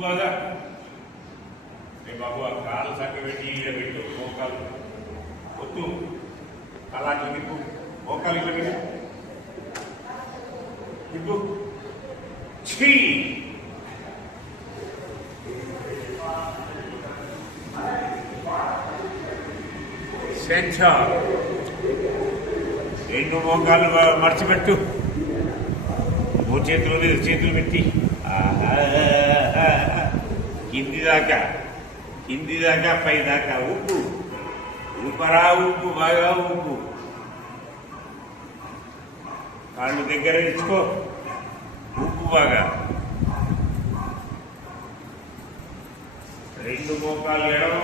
బాగా బాబు ఆ కాలు చక్క పెట్టి ఈడ పెట్టు మోకాలు వద్దు అలా తిప్పు మోకాలు ఇట్లా పెట్టు తిప్పు ఛీ సెన్సార్ రెండు మోకాలు మర్చిపెట్టు చేతుల మీద చేతులు పెట్టి కింది దాకా పై దాకా ఉప్పు ఉప్పరా ఉప్పు బాగా ఉప్పు కాళ్ళు దగ్గర ఇచ్చుకో ఉప్పు బాగా రెండు మోకాలు ఎడమ